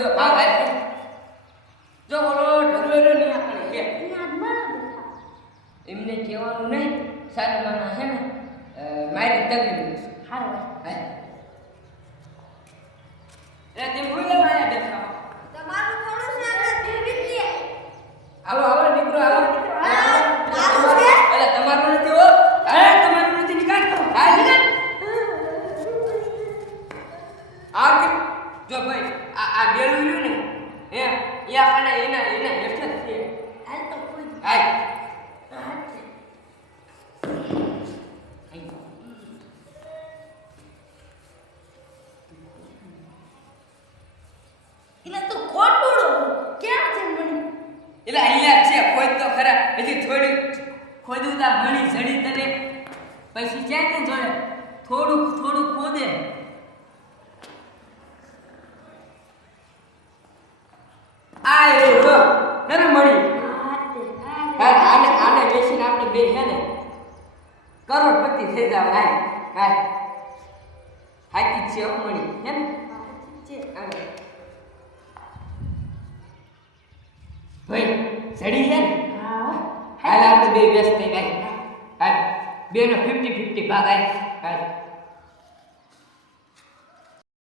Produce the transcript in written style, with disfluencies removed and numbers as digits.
બધો ભાગ આપ્યો જો ઓલો ઢગલો નહીં આપણે કે એમને કહેવાનું નહીં સાલમાના હે ને મારી તકલીફ હારું એ તે બોલાવ આયા બેઠા તમારું થોડું છે આપણે દેવી લે હાલો હાલો નીકળો હાલો મારું છે અરે તમારું નથી હો અરે તમારું નથી નીકળ હા નીકળ આ જો ભાઈ આ ડેલું રહ્યું ને હે યા કાને એના હેઠ જ છે હાલ તો કોઈ હાય એટલે તો ખોટુડો ક્યાં છે મણી એટલે અહીંયા છે ખોદ તો ખરા હજી થોડી ખોદું તા મણી જડી તને પછી ક્યાંથી જોડે થોડું થોડું ખોદે આ રે જો નરે મણી આને આને બેસીને આપણે બે છે ને કરોડપતિ થઈ જાવ હાય હાય હાકી છે મણી હે ને છે ભાઈ સડી છે ને હા હાલ આપણે બે વ્યસ્ત થઈ ગયા હાલ બેનો 50-50 ભાગ આય હાલ